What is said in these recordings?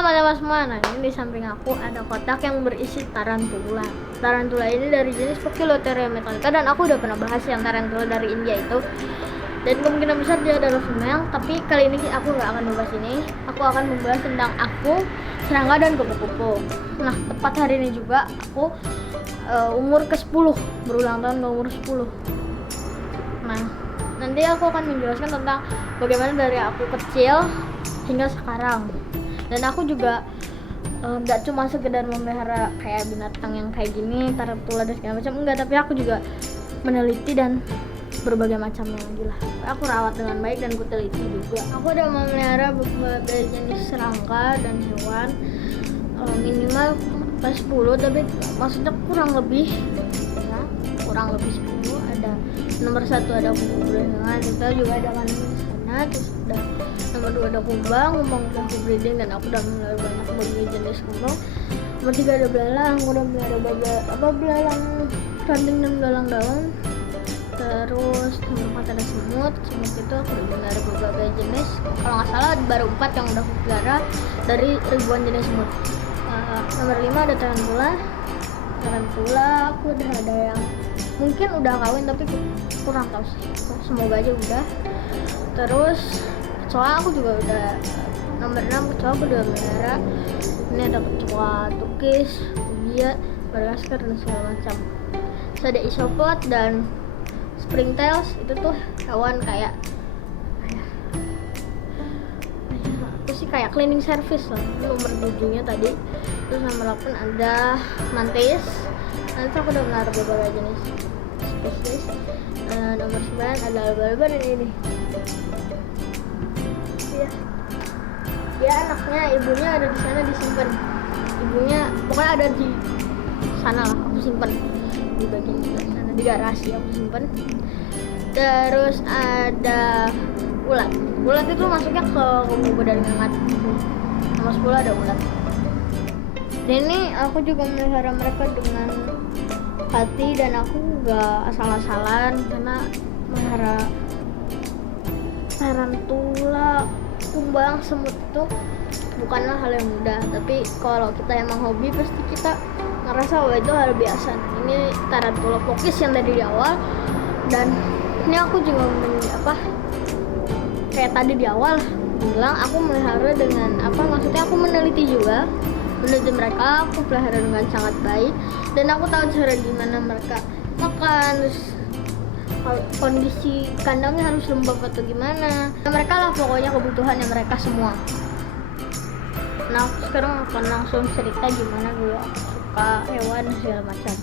Halo teman-teman semua, nah ini di samping aku ada kotak yang berisi tarantula. Tarantula ini dari jenis Poecilotheria metallica dan aku udah pernah bahas yang tarantula dari India itu. Dan kemungkinan besar dia adalah female, tapi kali ini aku nggak akan membahas ini. Aku akan membahas tentang aku, serangga dan kupu-kupu. Nah, tepat hari ini juga aku umur ke-10, berulang tahun ke umur 10. Nah, nanti aku akan menjelaskan tentang bagaimana dari aku kecil hingga sekarang. Dan aku juga nggak cuma sekedar memelihara kayak binatang yang kayak gini, tarantula dan segala macam, enggak, tapi aku juga meneliti dan berbagai macamnya lagi lah. Aku rawat dengan baik dan kuteliti juga. Aku udah memelihara berbagai jenis serangga dan hewan, minimal pas 10, tapi maksudnya kurang lebih 10. Ada nomor 1 ada kupu-kupu dengan kita juga ada kan di sana, terus ada nomor 2 ada kumbang udah aku breeding dan aku udah memelihara banyak berbagai jenis kumbang. Nomor 3 ada belalang, aku udah memelihara belalang ranting dan belalang daun. Terus nomor 4 ada semut itu aku udah memelihara berbagai jenis, kalau nggak salah baru 4 yang udah aku pelihara dari ribuan jenis semut. Nomor 5 ada tarantula aku udah ada yang mungkin udah kawin tapi kurang tahu sih, semoga aja udah. Terus kecoa aku juga udah, nomor 6 kecoa aku udah melihara. Ini ada kecoa tukis, ubia, Madagaskar dan segala macam. Terus ada isopod dan springtails, itu tuh hewan kayak apa sih, kayak cleaning service lah, nomor 7-nya tadi. Terus nomor 8 ada mantis, nanti aku udah melihara beberapa jenis spesies. Nomor 9 ada laba-laba dan ini dia anaknya, ibunya ada di sana disimpan, ibunya pokoknya ada di sana lah, aku simpan di bagian sana di garasi aku simpan. Terus ada ulat itu masuknya ke kubu dari ngengat. Nomor 10 ada ulat. Dan ini aku juga memelihara mereka dengan hati dan aku nggak asal-asalan, karena melihara tarantula, kumbang, semut itu bukanlah hal yang mudah, tapi kalau kita emang hobi pasti kita ngerasa bahwa itu hal biasa. Ini tarantula pokis yang tadi di awal, dan ini aku juga kayak tadi di awal bilang aku melihara dengan maksudnya aku meneliti juga, meneliti mereka, aku pelihara dengan sangat baik dan aku tahu cara gimana mereka makan, terus kondisi kandangnya harus lembab atau gimana. Nah, mereka lah pokoknya kebutuhannya mereka semua. Nah, aku sekarang akan langsung cerita gimana dulu aku suka hewan segala macam.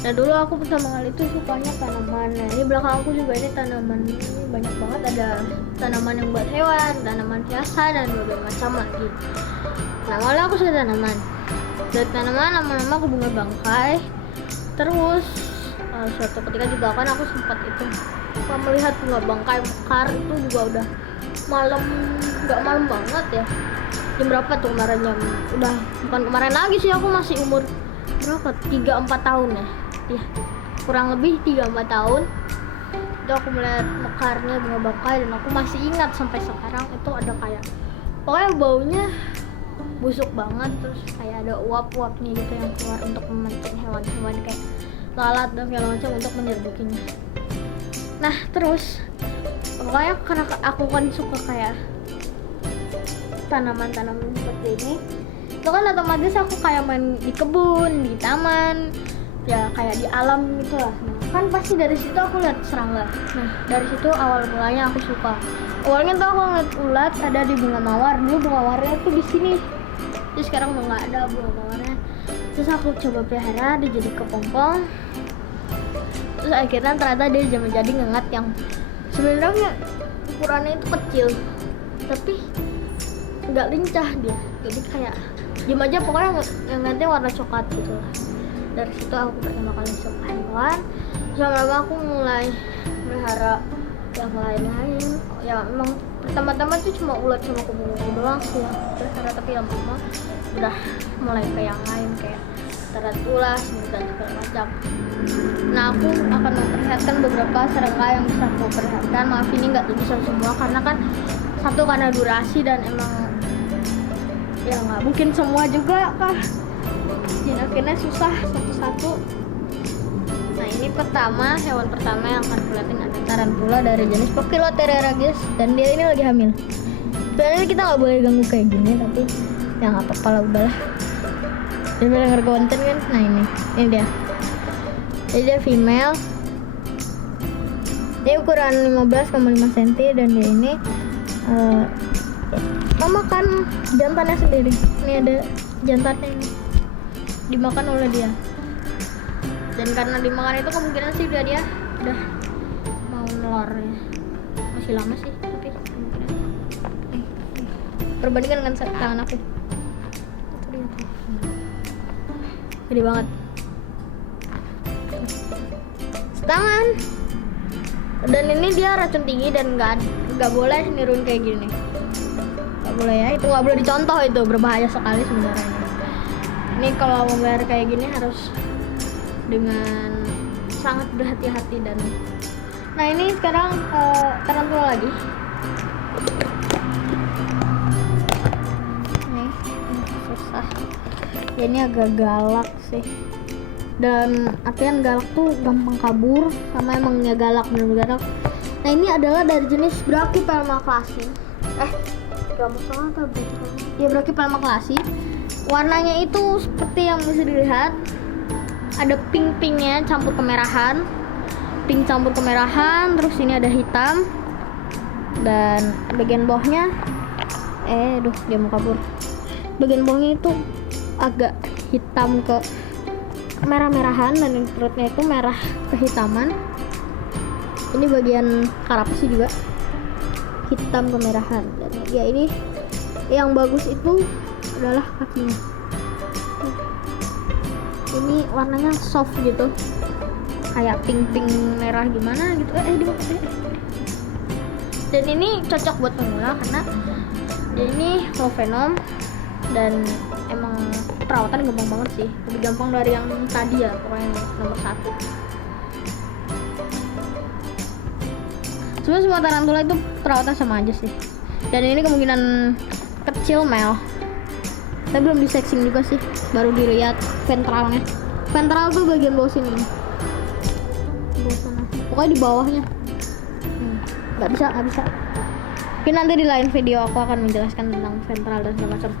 Nah, dulu aku pertama kali itu sukanya tanaman. Nah, ini belakang aku juga ini tanaman, ini banyak banget, ada tanaman yang buat hewan, tanaman biasa dan berbagai macam lagi. Nah, awalnya aku suka tanaman. Dari tanaman lama-lama ke bunga bangkai. Terus suatu ketika juga kan aku sempat itu melihat bunga bangkai mekar, itu juga udah nggak malam banget ya. Jam berapa tuh kemarin, bukan kemarin lagi sih, aku masih umur berapa, 3-4 tahun ya, kurang lebih 3-4 tahun itu aku melihat mekarnya bunga bangkai dan aku masih ingat sampai sekarang. Itu ada kayak pokoknya baunya busuk banget, terus kayak ada uap-uapnya gitu yang keluar untuk memancing hewan-hewan kayak lalat dan segala macam untuk menyerbukinya. Nah, terus pokoknya karena aku kan suka kayak tanaman-tanaman seperti ini, itu kan otomatis aku kayak main di kebun, di taman, ya kayak di alam gitu lah. Nah, kan pasti dari situ aku lihat serangga. Nah, dari situ awal mulanya aku suka. Awalnya tuh aku ngeliat ulat ada di bunga mawar. Dulu bunga mawarnya tuh di sini, terus sekarang udah nggak ada bunga mawarnya. Terus aku coba pelihara, dia jadi kepompong. Terus akhirnya ternyata dia jadi ngengat yang sebenarnya ukurannya itu kecil, tapi nggak lincah dia. Jadi kayak diem aja, pokoknya ngengatnya warna coklat gitu lah. Dari situ aku pertama kali suka hewan. Lama-lama aku mulai melihara yang lain-lain. Ya memang pertama-tama tuh cuma ulat sama kupu-kupu doang sih yang pelihara, tapi lama-lama udah mulai ke yang lain kayak tarantula, semut dan segala macam. Nah, aku akan memperlihatkan beberapa serangga yang bisa aku perlihatkan. Maaf ini nggak bisa semua karena kan satu karena durasi dan emang Ya nggak mungkin semua juga kah, jinakinnya susah satu-satu. Nah ini hewan pertama yang akan kulihatin ada tarantula dari jenis Poecilotheria guys, dan dia ini lagi hamil. Sebenarnya kita nggak boleh ganggu kayak gini, tapi ya nggak apa-apa lah, udahlah daripada denger konten kan. Nah ini dia, jadi dia female, dia ukuran 15,5 cm dan dia ini memakan jantannya sendiri. Ini ada jantannya ini dimakan oleh dia, dan karena dimakan itu kemungkinan sih dia udah mau nelor ya. Masih lama sih tapi kemungkinan. Perbandingan dengan tangan aku itu dia tuh gede banget setangan, dan ini dia racun tinggi dan nggak boleh nirun kayak gini, nggak boleh ya, itu nggak boleh dicontoh, itu berbahaya sekali sebenarnya. Ini kalau mau bayar kayak gini harus dengan sangat berhati-hati. Dan nah ini sekarang tarantula lagi. Ini susah ya, ini agak galak sih, dan artian galak tuh gampang kabur sama emangnya galak, bener-bener galak. Nah ini adalah dari jenis Brachypelma classy. Gak masalah atau ya, Brachypelma classy. Warnanya itu seperti yang bisa dilihat, ada pink-pinknya campur kemerahan, pink campur kemerahan, terus ini ada hitam, dan bagian bawahnya dia mau kabur. Bagian bawahnya itu agak hitam ke merah-merahan, dan perutnya itu merah kehitaman. Ini bagian karapasnya juga hitam kemerahan, dan ya ini yang bagus itu adalah kakinya. Ini warnanya soft gitu, kayak pink merah gimana gitu. Dan ini cocok buat pemula karena dia ini low venom, dan emang perawatan gampang banget sih, lebih gampang dari yang tadi ya, pokoknya nomor 1. Sebenarnya semua tarantula itu perawatan sama aja sih, dan ini kemungkinan kecil male. Saya belum di sexing juga sih, baru dilihat ventralnya. Ventral tuh bagian bawah sini, bawah sana, pokoknya di bawahnya. Nggak bisa. Mungkin nanti di lain video aku akan menjelaskan tentang ventral dan segala macam.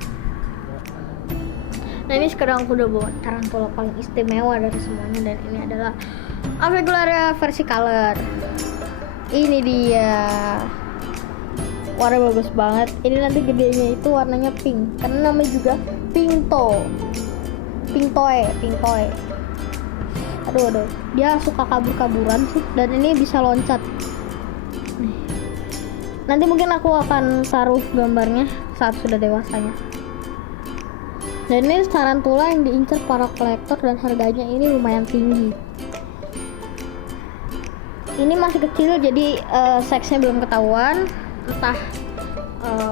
Nah ini sekarang aku udah bawa tarantula paling istimewa dari semuanya, dan ini adalah Avicularia versicolor. Ini dia, warna bagus banget. Ini nanti gedenya itu warnanya pink, karena namanya juga pinktoe. Aduh, dia suka kabur-kaburan sih, dan ini bisa loncat. Nih. Nanti mungkin aku akan taruh gambarnya saat sudah dewasanya. Dan ini tarantula yang diincar para kolektor, dan harganya ini lumayan tinggi. Ini masih kecil, jadi seksnya belum ketahuan, entah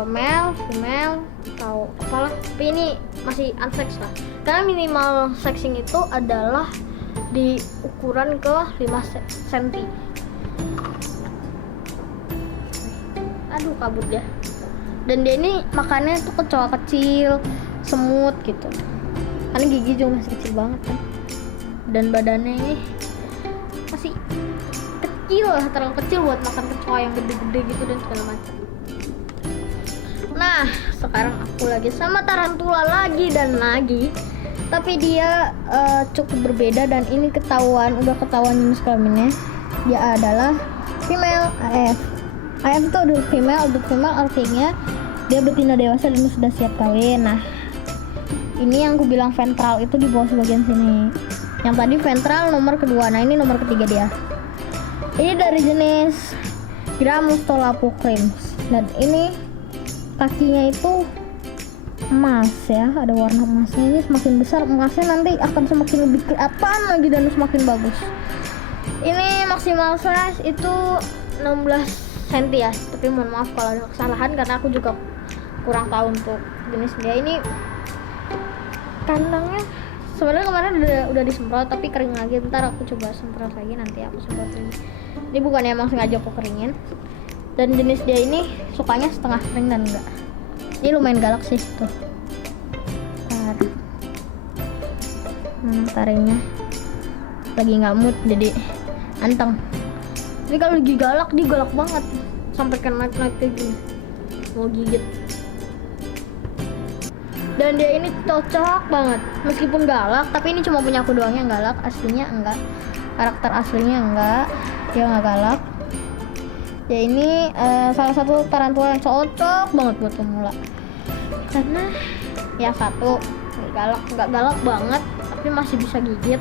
male, female, atau apalah. Tapi ini masih unsex lah, karena minimal sexing itu adalah di ukuran ke 5 cm. Aduh, kabur dia. Dan dia ini makannya tuh kecoa kecil, semut gitu, karena gigi juga masih kecil banget kan, dan badannya ini masih kecil lah, terlalu kecil buat makan kecoa yang gede-gede gitu dan segala macam. Nah sekarang aku lagi sama tarantula lagi dan lagi, tapi dia cukup berbeda, dan ini udah ketahuan jenis kelaminnya. Dia adalah female AF. AF itu adult female artinya dia betina dewasa dan sudah siap kawin. Nah ini yang aku bilang ventral itu di bawah sebagian sini. Yang tadi ventral nomor kedua, nah ini nomor ketiga dia. Ini dari jenis Gramustolapukrims, dan ini kakinya itu emas ya, ada warna emasnya. Ini semakin besar emasnya nanti akan semakin lebih kelihatan lagi dan semakin bagus. Ini maksimal size itu 16 cm ya, tapi mohon maaf kalau ada kesalahan karena aku juga kurang tahu untuk jenis dia. Ini kandangnya sebenarnya kemarin udah disemprot tapi kering lagi, ntar aku coba semprot lagi, nanti aku semprot lagi. Ini bukannya emang sengaja aku keringin. Dan jenis dia ini sukanya setengah kering dan enggak. Ini lumayan galak sih tuh. taringnya lagi nggak mood jadi anteng. Tapi kalau lagi galak dia galak banget sampai kena naik kayak gini mau gigit. Dan dia ini cocok banget meskipun galak, tapi ini cuma punya aku doang yang galak, aslinya enggak, karakter aslinya enggak, dia nggak galak. Ya ini salah satu tarantula yang cocok banget buat pemula karena ya satu nggak galak banget tapi masih bisa gigit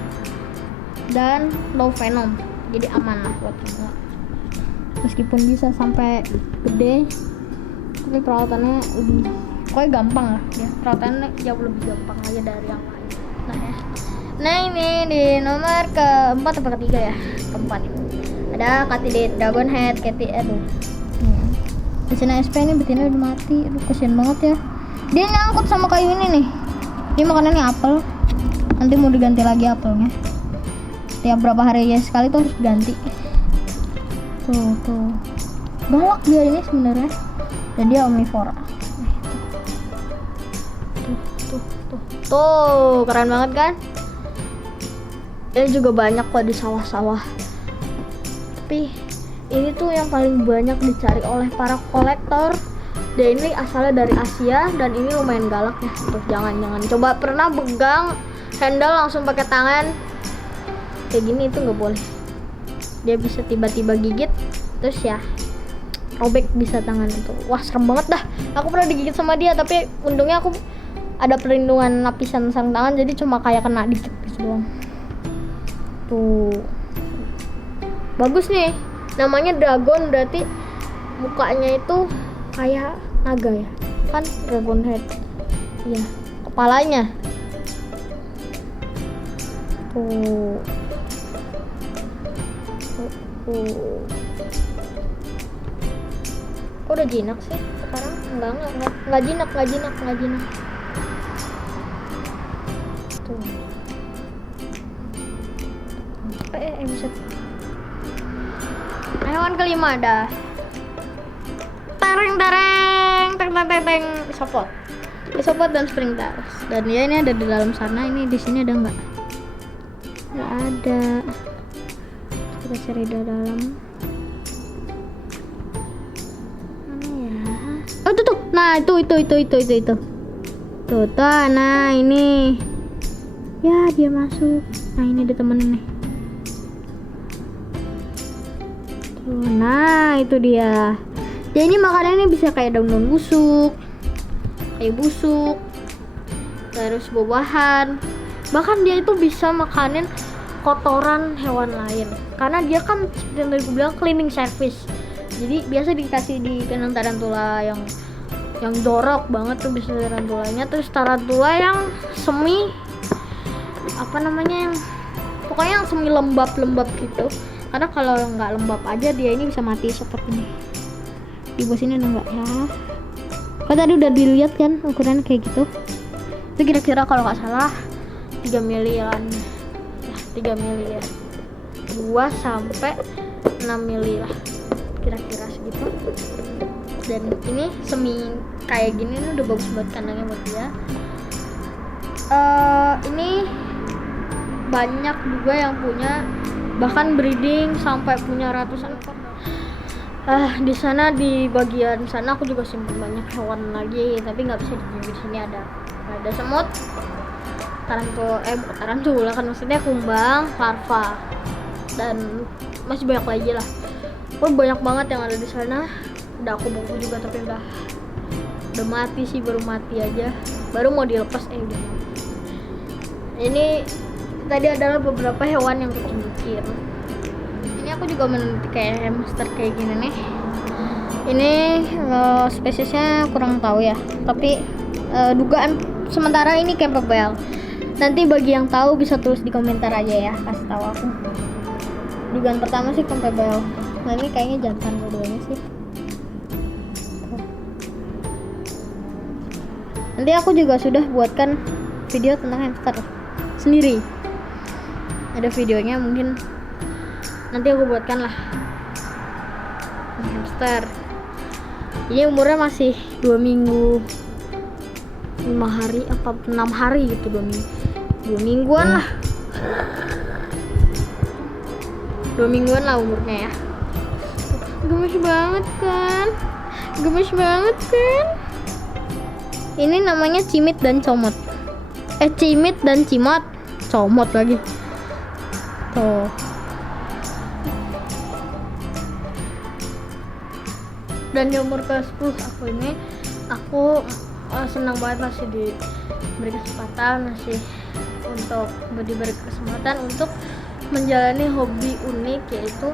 dan low venom, jadi aman lah buat pemula. Meskipun bisa sampai gede tapi perawatannya lebih pokoknya gampang lah ya, perawatannya jauh lebih gampang aja dari yang lain. Nah ini di nomor keempat atau ketiga ya, keempat ini ada Katydid Dragonhead Catty. Aduh di sini SP ini betina udah mati, aduh kasian banget ya. Dia nyangkut sama kayu ini nih, dia makanannya apel, nanti mau diganti lagi apelnya tiap berapa hari ya sekali tuh harus ganti. Tuh galak dia ini sebenarnya dan dia omnivora. Tuh keren banget kan. Ini juga banyak kok di sawah-sawah, tapi ini tuh yang paling banyak dicari oleh para kolektor. Dan ini asalnya dari Asia dan ini lumayan galak ya. Tuh jangan coba pernah pegang handle langsung pakai tangan kayak gini, itu nggak boleh. Dia bisa tiba-tiba gigit terus ya robek bisa tangan itu. Wah serem banget dah. Aku pernah digigit sama dia tapi untungnya aku ada perlindungan lapisan sarung tangan jadi cuma kayak kena dikit gitu doang. Tuh bagus nih, namanya dragon berarti mukanya itu kayak naga ya kan, Dragonhead. Iya kepalanya tuh. Kok udah jinak sih sekarang? Enggak jinak. Tuh. Bisa. Hewan kelima ada teng Isopod dan Springtails. Dan dia ini ada di dalam sana. Ini di sini ada nggak ada. Kita cari di dalam mana ya. Oh tuh. Nah itu tuh. Nah ini ya dia masuk. Nah ini ada temennya nih. Nah itu dia. Jadi ini makanannya bisa kayak daun-daun busuk, kayak busuk, terus buah-buahan. Bahkan dia itu bisa makanin kotoran hewan lain. Karena dia kan seperti yang tadi gue bilang cleaning service. Jadi biasa dikasih di kandang tarantula yang jorok banget tuh bisa tarantulanya. Terus tarantula yang semi yang pokoknya yang semi lembab gitu. Karena kalau nggak lembab aja dia ini bisa mati seperti ini. Di bawah sini ada nggak ya? Kan tadi udah dilihat kan ukuran kayak gitu. Itu kira-kira kalau nggak salah 3 mili ya. 3 mili ya. 2 sampai 6 mili lah. Kira-kira segitu. Dan ini semi kayak gini nih udah bagus buat kandangnya buat dia. Ini banyak juga yang punya, bahkan breeding sampai punya ratusan ekor. Di sana di bagian sana aku juga simpan banyak hewan lagi, tapi nggak bisa di sini ada semut, tarantula kan maksudnya, kumbang, larva, dan masih banyak lagi lah. Banyak banget yang ada di sana. Udah aku buku juga tapi udah mati sih, baru mati aja, baru mau dilepas udah mati. Ini tadi adalah beberapa hewan yang kecil. Ini aku juga meneliti kayak hamster kayak gini nih. Ini spesiesnya kurang tahu ya, tapi dugaan sementara ini Campbell. Nanti bagi yang tahu bisa tulis di komentar aja ya, kasih tahu aku. Dugaan pertama sih Campbell. Nah ini kayaknya jantan keduanya sih. Nanti aku juga sudah buatkan video tentang hamster sendiri. Ada videonya, mungkin nanti aku buatkan lah. Hamster ini umurnya masih 2 minggu 5 hari apa 6 hari gitu, 2 minggu. 2 mingguan lah. 2 mingguan lah umurnya ya. Gemes banget kan? Gemes banget kan? Ini namanya Cimit dan Comot. Cimit dan Cimot. Comot lagi. Tuh. Dan di umur ke-10 aku senang banget masih diberi kesempatan, masih diberi kesempatan untuk menjalani hobi unik, yaitu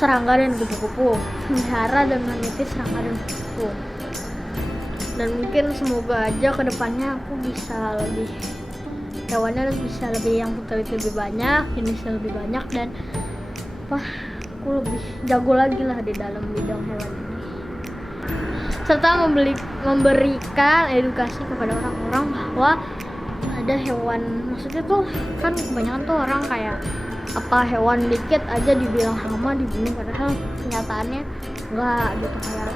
serangga dan kupu-kupu, melihara dan meneliti serangga dan kupu-kupu. Dan mungkin semoga aja kedepannya aku bisa lebih hewannya bisa lebih yang teliti lebih banyak, jenisnya lebih banyak, dan aku lebih jago lagi lah di dalam bidang hewan ini, serta memberikan edukasi kepada orang-orang bahwa ada hewan, maksudnya tuh kan kebanyakan tuh orang kayak hewan dikit aja dibilang hama dibunuh, padahal kenyataannya enggak gitu. Kayak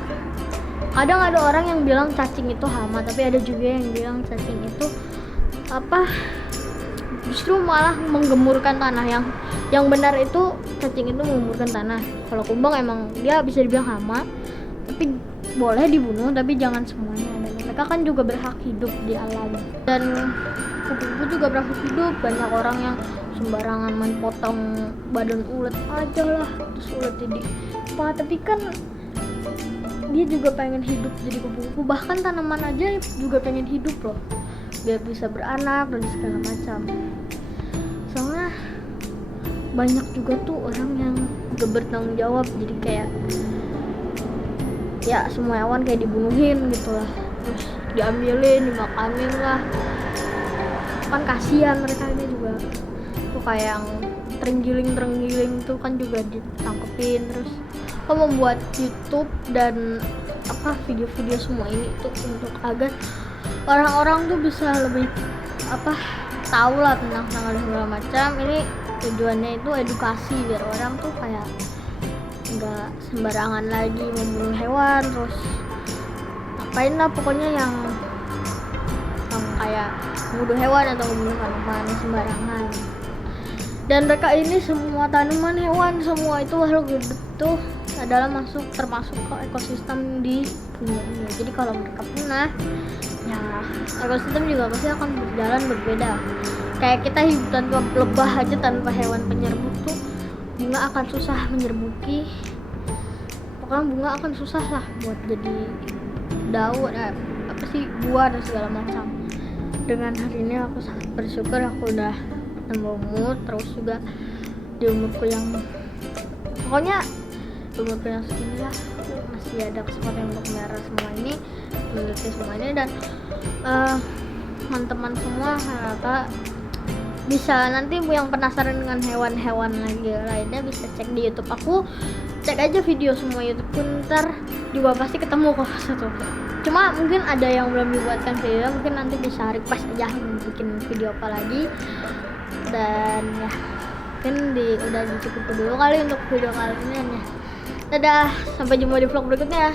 kadang ada orang yang bilang cacing itu hama, tapi ada juga yang bilang cacing itu justru malah menggemburkan tanah. Yang benar itu cacing itu menggemburkan tanah. Kalau kumbang emang dia bisa dibilang hama, tapi boleh dibunuh, tapi jangan semuanya. Dan mereka kan juga berhak hidup di alam, dan kupu-kupu juga berhak hidup. Banyak orang yang sembarangan main potong badan ulet aja lah, terus ulet jadi tapi kan dia juga pengen hidup jadi kupu-kupu. Bahkan tanaman aja juga pengen hidup loh, biar bisa beranak dan segala macam. Soalnya banyak juga tuh orang yang gak bertanggung jawab, jadi kayak ya semua hewan kayak dibunuhin gitu lah, terus diambilin, dimakanin lah. Kan kasihan mereka ini juga tuh, kayak yang terenggiling tuh kan juga ditangkepin. Terus membuat YouTube dan video-video semua ini tuh untuk agar orang-orang tuh bisa lebih tahu lah tentang segala macam. Ini tujuannya itu edukasi, biar orang tuh kayak nggak sembarangan lagi membunuh hewan, terus ngapain lah pokoknya yang kayak membunuh hewan atau membunuh tanaman sembarangan. Dan mereka ini semua tanaman, hewan, semua itu makhluk hidup tuh adalah termasuk ke ekosistem di bumi ini. Jadi kalau mereka punah, ya ekosistem juga pasti akan berjalan berbeda. Kayak kita hidup tanpa lebah aja, tanpa hewan penyerbuk tuh bunga akan susah menyerbuki. Pokoknya bunga akan susah lah buat jadi daun, buah dan segala macam. Dengan hari ini aku sangat bersyukur aku udah nambah umur, terus juga di umurku yang pokoknya umurku yang segini lah, aku masih ada kesempatan untuk melihara semua ini, meneliti semua ini. Dan teman-teman semua harap bisa, nanti yang penasaran dengan hewan-hewan lagi lainnya bisa cek di YouTube aku, cek aja video semua YouTube pun, ntar juga pasti ketemu kok satu. Cuma mungkin ada yang belum dibuatkan video, mungkin nanti bisa request aja bikin video apa lagi. Dan ya mungkin udah cukup dulu kali untuk video kali ini ya. Dadah, sampai jumpa di vlog berikutnya.